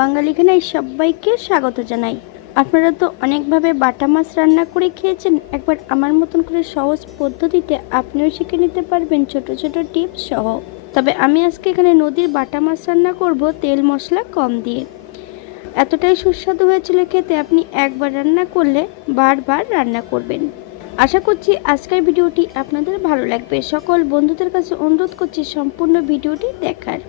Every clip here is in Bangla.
বাঙালি খানায় সবাইকে স্বাগত জানাই। আপনারা তো অনেকভাবে বাটা মাছ রান্না করে খেয়েছেন, একবার আমার মতন করে সহজ পদ্ধতিতে আপনিও শিখে নিতে পারবেন ছোট ছোট টিপস সহ। তবে আমি আজকে এখানে নদীর বাটা মাছ রান্না করব তেল মশলা কম দিয়ে। এতটাই সুস্বাদু হয়েছিল খেতে, আপনি একবার রান্না করলে বারবার রান্না করবেন। আশা করছি আজকের ভিডিওটি আপনাদের ভালো লাগবে। সকল বন্ধুদের কাছে অনুরোধ করছি সম্পূর্ণ ভিডিওটি দেখার।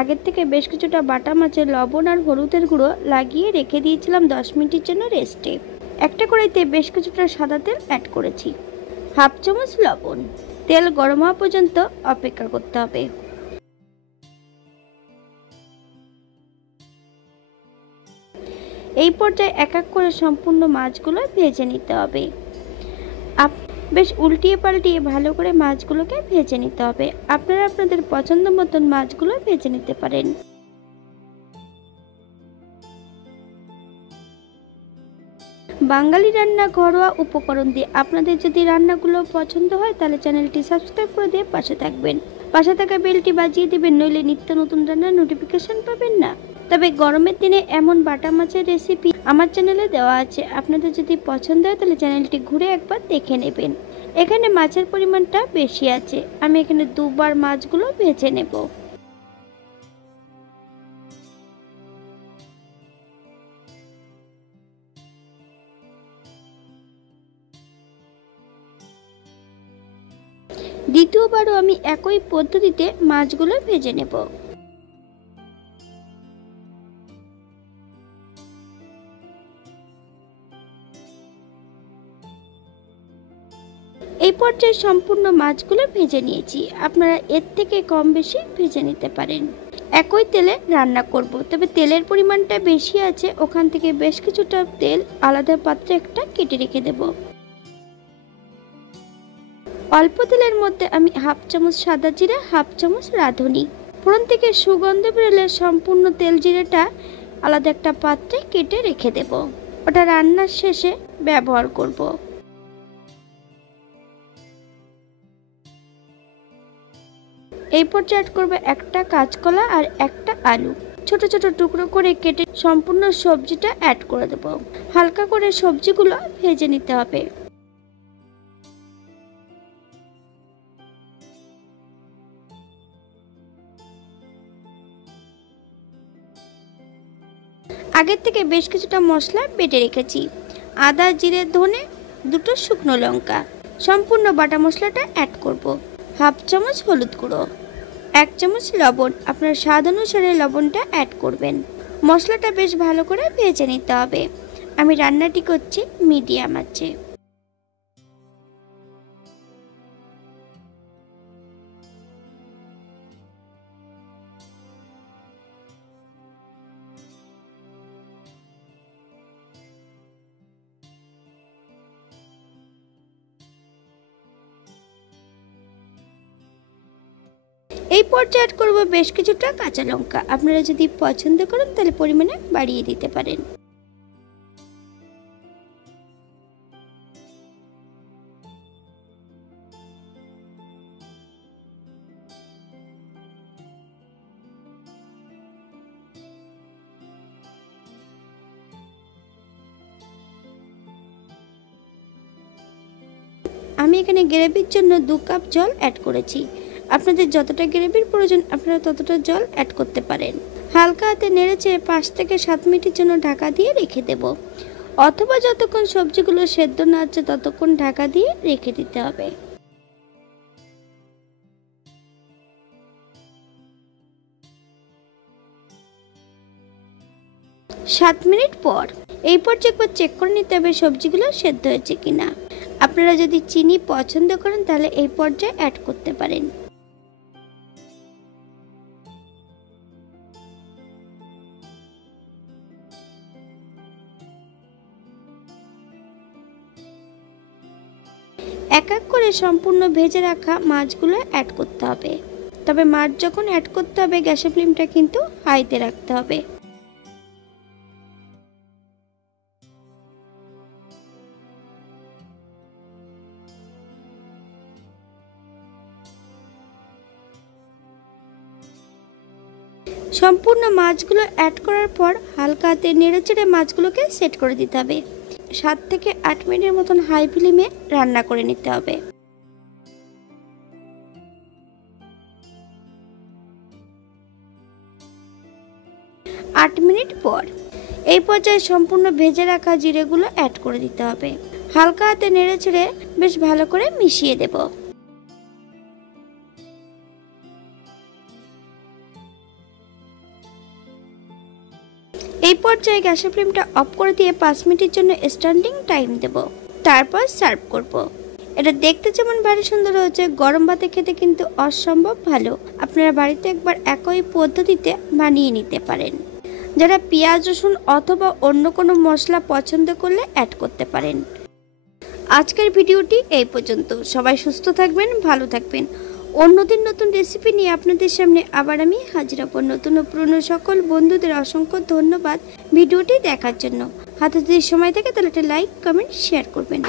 আগের থেকে বেশ কিছুটা বাটা মাছের লবণ আর হলুদের গুঁড়ো লাগিয়ে রেখে দিয়েছিলাম 10 মিনিটের জন্য রেস্টে। একটা কড়াইতে বেশ কিছুটা সাদা তেল অ্যাড করেছি, হাফ চামচ লবণ। তেল গরম হওয়া পর্যন্ত অপেক্ষা করতে হবে। এই পর্যায়ে এক এক করে সম্পূর্ণ মাছগুলো ভেজে নিতে হবে। বেশ উল্টিয়ে পাল্টিয়ে ভালো করে মাছগুলোকে ভেজে নিতে হবে। আপনারা আপনাদের পছন্দ মতন মাছগুলো ভেজে নিতে পারেন। বাঙালি রান্না ঘরোয়া উপকরণ দিয়ে আপনাদের যদি রান্নাগুলো পছন্দ হয় তাহলে চ্যানেলটি সাবস্ক্রাইব করে দিয়ে পাশে থাকবেন। পাশে থাকা বেলটি বাজিয়ে দিবেন, নইলে নিত্য নতুন রান্নার নোটিফিকেশন পাবেন না। তবে গরমের দিনে এমন বাটা মাছের রেসিপি আমার চ্যানেলে দেওয়া আছে, আপনাদের যদি পছন্দ হয় তাহলে চ্যানেলটি ঘুরে একবার দেখে নেবেন। এখানে মাছের পরিমাণটা বেশি আছে, আমি এখানে দুবার মাছগুলো ভেজে নেব। দ্বিতীয়বারও আমি একই পদ্ধতিতে মাছগুলো ভেজে নেব। এই পর্যায়ে সম্পূর্ণ মাছগুলো ভেজে নিয়েছি, আপনারা এর থেকে কম বেশি ভেজে নিতে পারেন। একই তেলে রান্না করব, তবে তেলের পরিমাণটা বেশি আছে, ওখান থেকে বেশ কিছুটা তেল আলাদা পাত্রে একটা কেটে রেখে দেব। অল্প তেলের মধ্যে আমি হাফ চামচ সাদা জিরা, হাফ চামচ রাঁধুনি ফোড়ন থেকে সুগন্ধ বেরোলে সম্পূর্ণ তেল জিরাটা আলাদা একটা পাত্রে কেটে রেখে দেব, ওটা রান্নার শেষে ব্যবহার করব। এই পর্যায়ে অ্যাড করব একটা কাঁচকলা আর একটা আলু, ছোট ছোট টুকরো করে কেটে সম্পূর্ণ সবজিটা অ্যাড করে দেব। হালকা করে সবজিগুলো ভেজে নিতে হবে। আগের থেকে বেশ কিছুটা মশলা বেটে রেখেছি, আদা, জিরে, ধনে, দুটো শুকনো লঙ্কা। সম্পূর্ণ বাটা মশলাটা অ্যাড করব। হাফ চামচ হলুদ গুঁড়ো, 1 চামচ লবণ, আপনার স্বাদ অনুসারে লবণটা অ্যাড করবেন। মশলাটা বেশ ভালো করে ভেজে নিতে হবে। আমি রান্নাটি করছি মিডিয়াম আঁচে। এই পর্যায়ে অ্যাড করব বেশ কিছুটা কাঁচা লঙ্কা, আপনারা যদি পছন্দ করেন তাহলে পরিমাণে বাড়িয়ে দিতে পারেন। আমি এখানে গ্রেভির জন্য 2 কাপ জল অ্যাড করেছি। আপনাদের যতটা গ্রেভির প্রয়োজন আপনারা ততটা জল অ্যাড করতে পারেন। হালকা হাতে নেড়েচেড়ে 5 থেকে 7 মিনিটের জন্য ঢাকা দিয়ে রেখে দেব, অথবা যতক্ষণ সবজিগুলো সেদ্ধ না হচ্ছে ততক্ষণ ঢাকা দিয়ে রেখে দিতে হবে। 7 মিনিট পর এই পর্যায়ে একবার চেক করে নিতে হবে সবজিগুলো সেদ্ধ হয়েছে কিনা। আপনারা যদি চিনি পছন্দ করেন তাহলে এই পর্যায়ে অ্যাড করতে পারেন। এক এক করে সম্পূর্ণ ভেজে রাখা মাছগুলো অ্যাড করতে হবে, তবে মাছ যখন অ্যাড করতে হবে গ্যাসের ফ্লেমটা কিন্তু হাইতে রাখতে হবে। সম্পূর্ণ মাছগুলো অ্যাড করার পর হালকা হাতে নেড়েচেড়ে মাছগুলোকে সেট করে দিতে হবে। 7 থেকে 8 মিনিটের মতন হাই ফ্লেমে রান্না করে নিতে হবে। আট মিনিট পর এই পর্যায়ে সম্পূর্ণ ভেজে রাখা জিরেগুলো অ্যাড করে দিতে হবে। হালকা হাতে নেড়েচেড়ে বেশ ভালো করে মিশিয়ে দেব। এই পর্যায়ে গ্যাসের ফ্লেমটা অফ করে দিয়ে 5 মিনিটের জন্য স্ট্যান্ডিং টাইম দেব। তারপর সার্ভ করব। এটা দেখতে যেমন ভারী সুন্দর হয়েছে, গরম ভাতে খেতে কিন্তু অসম্ভব ভালো। আপনারা বাড়িতে একবার একই পদ্ধতিতে বানিয়ে নিতে পারেন। যারা পেঁয়াজ রসুন অথবা অন্য কোনো মশলা পছন্দ করলে অ্যাড করতে পারেন। আজকের ভিডিওটি এই পর্যন্ত। সবাই সুস্থ থাকবেন, ভালো থাকবেন। অন্যদিন নতুন রেসিপি নিয়ে আপনাদের সামনে আবার আমি হাজির হব। নতুন ও পুরনো সকল বন্ধুদের অসংখ্য ধন্যবাদ ভিডিওটি দেখার জন্য। হাতে যদি সময় থাকে তাহলে একটা লাইক, কমেন্ট, শেয়ার করবেন।